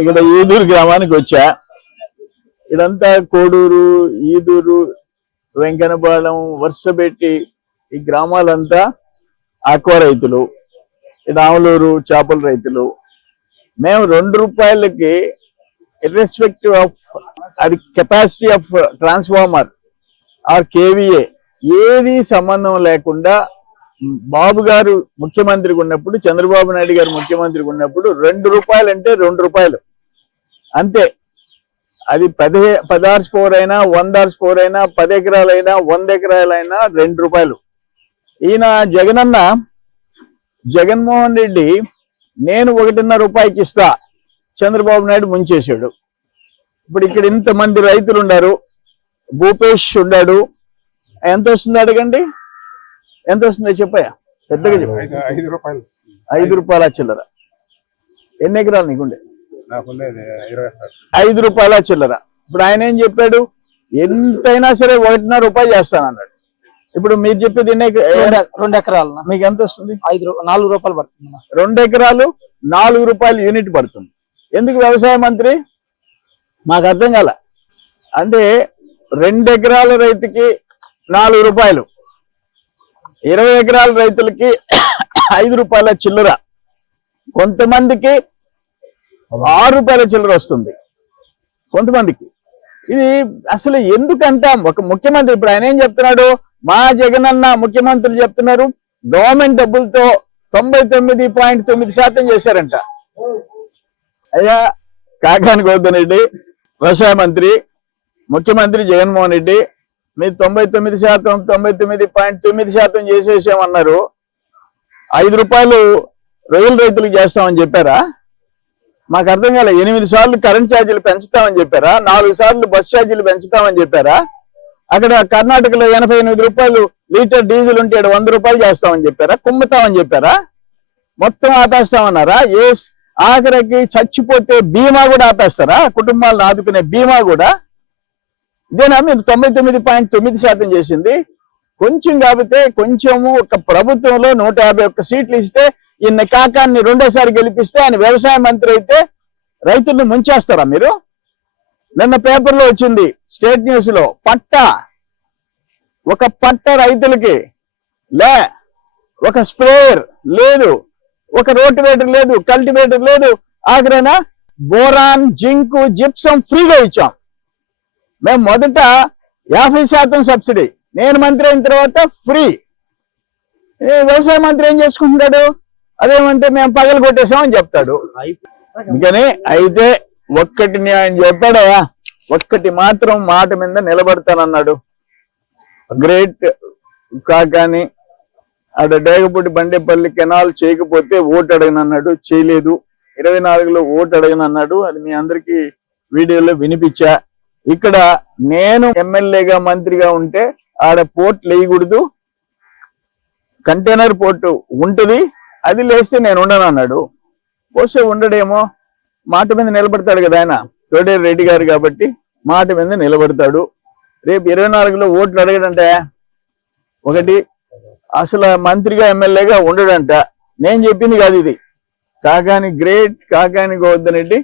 ఇక్కడ ఈదూరు గ్రామానికి వచ్చా. ఇదంతా కోడూరు, ఈదూరు, వెంకనపాలెం వరుస పెట్టి ఈ గ్రామాలంతా ఆక్వా రైతులు, రాములూరు చేపల రైతులు. మేము 2 రూపాయలకి ఇర్రెస్పెక్టివ్ ఆఫ్ అది capacity of transformer or KVA ఏది సంబంధం లేకుండా బాబు గారు ముఖ్యమంత్రిగా ఉన్నప్పుడు, చంద్రబాబు నాయుడు గారు ముఖ్యమంత్రిగా ఉన్నప్పుడు 2 రూపాయలు అంటే 2 రూపాయలు అంతే. అది 10 హార్స్ పవర్ అయినా, 100 హార్స్ పవర్ అయినా, 10 ఎకరాలైనా, 100 ఎకరాలైనా 2 రూపాయలు. ఈయన జగన్మోహన్ రెడ్డి నేను 1.5 రూపాయికి ఇస్తా, చంద్రబాబు నాయుడు ముంచేశాడు. ఇప్పుడు ఇక్కడ ఇంతమంది రైతులు ఉన్నారు. భూపేష్ ఉన్నాడు. ఎంత వస్తుంది అడగండి, ఎంత వస్తుందో చెప్పయా, పెద్దగా చెప్ప. 5 రూపాయల చిల్లర. ఎన్ని ఎకరాలు నీకుండే? 5 రూపాయల చిల్లర. ఇప్పుడు ఆయన ఏం చెప్పాడు, ఎంతైనా సరే 1.5 రూపాయలు చేస్తానన్నాడు. ఇప్పుడు మీరు చెప్పేది 2 ఎకరాలు మీకు ఎంత వస్తుంది? 4 రూపాయలు పడుతుంది. 2 ఎకరాలు 4 రూపాయలు యూనిట్ పడుతుంది. ఎందుకు వ్యవసాయ మంత్రి? మాకు అర్థం కాల. అంటే 2 ఎకరాల రైతుకి 4 రూపాయలు, 20 ఎకరాల రైతులకి 5 రూపాయల చిల్లర, కొంతమందికి 6 రూపాయల చిల్లర వస్తుంది కొంతమందికి. ఇది అసలు ఎందుకంటాం? ఒక ముఖ్యమంత్రి ఇప్పుడు ఆయన ఏం చెప్తున్నాడు, మా జగనన్న ముఖ్యమంత్రులు చెప్తున్నారు గవర్నమెంట్ డబ్బులతో 99.9% చేశారంట. అయ్యా కాకాని గౌతమ్ రెడ్డి వ్యవసాయ మంత్రి, ముఖ్యమంత్రి జగన్మోహన్ రెడ్డి, మీరు 99%, 99.9% చేసేసామన్నారు. 5 రూపాయలు రొయ్యల రైతులకు చేస్తామని చెప్పారా? మాకు అర్థం కాలే. 8 సార్లు కరెంట్ ఛార్జీలు పెంచుతామని చెప్పారా? 4 సార్లు బస్ ఛార్జీలు పెంచుతామని చెప్పారా? అక్కడ కర్ణాటకలో 88 రూపాయలు లీటర్ డీజిల్ ఉంటే 100 రూపాయలు చేస్తామని చెప్పారా? కుమ్ముతామని చెప్పారా? మొత్తం ఆపేస్తామన్నారా? ఆఖరికి చచ్చిపోతే బీమా కూడా ఆపేస్తారా? కుటుంబాలను ఆదుకునే బీమా కూడా. ఇదేనా మీరు 99.9% చేసింది? కొంచెం కాకపోతే కొంచెము ఒక ప్రభుత్వంలో 151 సీట్లు ఇస్తే ఈయన కాకాన్ని రెండోసారి గెలిపిస్తే ఆయన వ్యవసాయ మంత్రి అయితే రైతుల్ని ముంచేస్తారా మీరు? నిన్న పేపర్లో వచ్చింది, స్టేట్ న్యూస్ లో, ఒక పట్ట రైతులకి లే, ఒక స్ప్రేయర్ లేదు, ఒక రోటివేటర్ లేదు, కల్టివేటర్ లేదు, ఆఖరైనా బోరాన్, జింకు, జిప్సం ఫ్రీగా ఇచ్చాం. మేము మొదట 50% సబ్సిడీ, నేను మంత్రి అయిన తర్వాత ఫ్రీ. వ్యవసాయ మంత్రి ఏం చేసుకుంటున్నాడు? అదేమంటే మేము పగలు కొట్టేసామని చెప్తాడు. అందుకని అయితే ఒక్కటి ఆయన చెప్పాడయా, ఒక్కటి మాత్రం మాట మీద నిలబడతానన్నాడు. గ్రేట్ కాకాని ఆడ డేగపూడి బండేపల్లి కెనాల్ చేయకపోతే ఓటు అడగనన్నాడు, చేయలేదు. 24లో ఓటు అడగనన్నాడు. అది మీ అందరికీ వీడియోలో వినిపించా. ఇక్కడ నేను ఎమ్మెల్యేగా మంత్రిగా ఉంటే ఆడ పోర్ట్ లేయకూడదు, కంటైనర్ పోర్టు ఉంటది, అది లేస్తే నేను ఉండను అన్నాడు. పోస్తే ఉండడేమో, మాట మీద నిలబడతాడు కదా ఆయన తోడేరు రెడ్డి గారు కాబట్టి మాట మీద నిలబడతాడు. రేపు 24లో ఓట్లు అడగడంటే ఒకటి అసలు మంత్రిగా ఎమ్మెల్యేగా ఉండడంట. నేను చెప్పింది కాదు ఇది. కాకాని గోవర్ధన్ రెడ్డి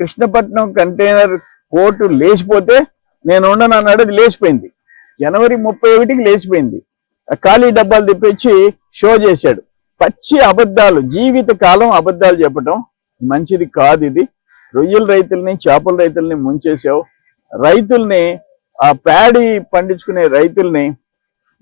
కృష్ణపట్నం కంటైనర్ పోర్టు లేచిపోతే నేను ఉండను అన్నాడు. అది లేచిపోయింది. జనవరి 31కి లేచిపోయింది. ఖాళీ డబ్బాలు తెప్పించి షో చేశాడు. పచ్చి అబద్ధాలు, జీవిత కాలం అబద్ధాలు చెప్పటం మంచిది కాదు. ఇది రొయ్యల రైతుల్ని చేపల రైతుల్ని ముంచేసావు. రైతుల్ని ఆ ప్యాడీ పండించుకునే రైతుల్ని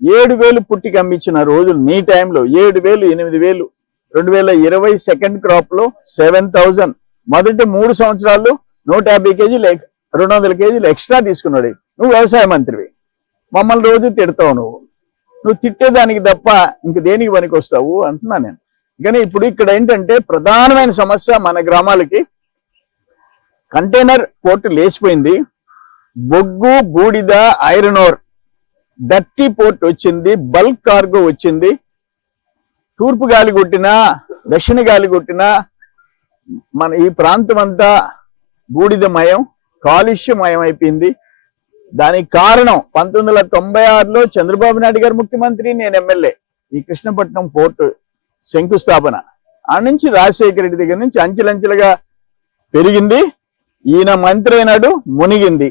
7,000 పుట్టికి అమ్మించిన రోజులు నీ టైంలో. 7,000, 8,000. 2020 సెకండ్ క్రాప్ లో 7,000. మొదటి 3 సంవత్సరాలు 150 కేజీలు 200 కేజీలు ఎక్స్ట్రా తీసుకున్నాడు. నువ్వు వ్యవసాయ మంత్రివి, మమ్మల్ని రోజు తిడతావు. నువ్వు తిట్టేదానికి తప్ప ఇంక దేనికి పనికి వస్తావు అంటున్నా నేను. కానీ ఇప్పుడు ఇక్కడ ఏంటంటే ప్రధానమైన సమస్య మన గ్రామాలకి కంటైనర్ పోర్టు లేచిపోయింది. బొగ్గు, బూడిద, ఐరన్ ఓర్ డర్టీ పోర్ట్ వచ్చింది. బల్క్ కార్గో వచ్చింది. తూర్పు గాలి కొట్టినా దక్షిణ గాలి కొట్టినా మన ఈ ప్రాంతం అంతా బూడిదమయం, కాలుష్యమయం అయిపోయింది. దానికి కారణం 1996లో చంద్రబాబు నాయుడు గారు ముఖ్యమంత్రి, నేను ఎమ్మెల్యే. ఈ కృష్ణపట్నం పోర్టు శంకుస్థాపన ఆ నుంచి రాజశేఖర రెడ్డి దగ్గర నుంచి అంచెలంచెలుగా పెరిగింది. ఈయన మంత్రి అయినాడు, మునిగింది.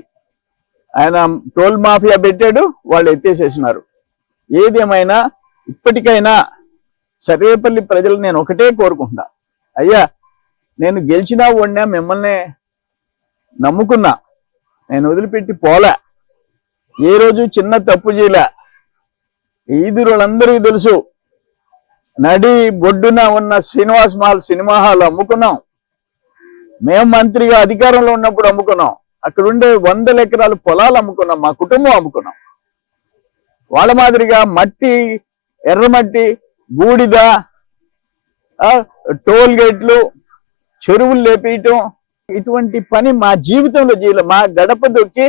ఆయన టోల్ మాఫియా పెట్టాడు, వాళ్ళు ఎత్తేసేసినారు. ఏదేమైనా ఇప్పటికైనా సర్వేపల్లి ప్రజలు నేను ఒకటే కోరుకుంటున్నా. అయ్యా, నేను గెలిచినా ఓడినా మిమ్మల్ని నమ్ముకున్నా, నేను వదిలిపెట్టి పోలే. ఏ రోజు చిన్న తప్పు చేయలే. ఈదురులందరికీ తెలుసు. నడి బొడ్డున ఉన్న శ్రీనివాస్ మాల్ సినిమా హాల్ అమ్ముకున్నాం. మేము మంత్రిగా అధికారంలో ఉన్నప్పుడు అమ్ముకున్నాం. అక్కడ ఉండే 100 ఎకరాల పొలాలు అమ్ముకున్నాం. మా కుటుంబం అమ్ముకున్నాం. వాళ్ళ మాదిరిగా మట్టి, ఎర్రమట్టి, బూడిద, టోల్ గేట్లు, చెరువులు లేపేయటం, ఇటువంటి పని మా జీవితంలో చేయలే. మా గడప దొక్కి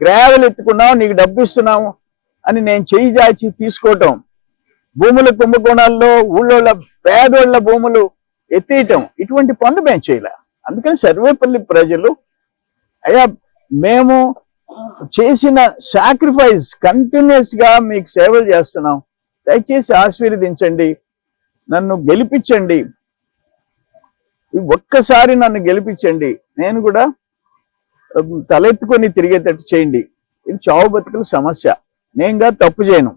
గ్రావెల్ ఎత్తుకున్నాం, నీకు డబ్బు ఇస్తున్నాము అని నేను చేయి జాచి తీసుకోవటం, భూముల కుంభకోణాల్లో ఊళ్ళోళ్ళ పేదోళ్ల భూములు ఎత్తేయటం, ఇటువంటి పనులు మేము చేయలే. అందుకని సర్వేపల్లి ప్రజలు అయ్యా, మేము చేసిన సాక్రిఫైస్ కంటిన్యూస్ గా మీకు సేవలు చేస్తున్నాం, దయచేసి ఆశీర్వదించండి, నన్ను గెలిపించండి, ఒక్కసారి నన్ను గెలిపించండి, నేను కూడా తలెత్తుకొని తిరిగేటట్టు చేయండి. ఇది చావు బతుకుల సమస్య. నేనుగా తప్పు చేయను.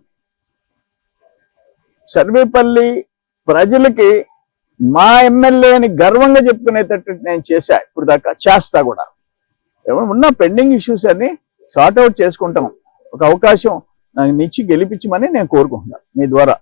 సర్వేపల్లి ప్రజలకి మా ఎమ్మెల్యే అని గర్వంగా చెప్పుకునేటట్టు నేను చేశా. ఇప్పుడు దాకా చేస్తా కూడా. ఏమైనా ఉన్న పెండింగ్ ఇష్యూస్ అన్ని సార్ట్ అవుట్ చేసుకుంటాం. ఒక అవకాశం నాకు నిచ్చి గెలిపించమని నేను కోరుకుంటున్నాను మీ ద్వారా.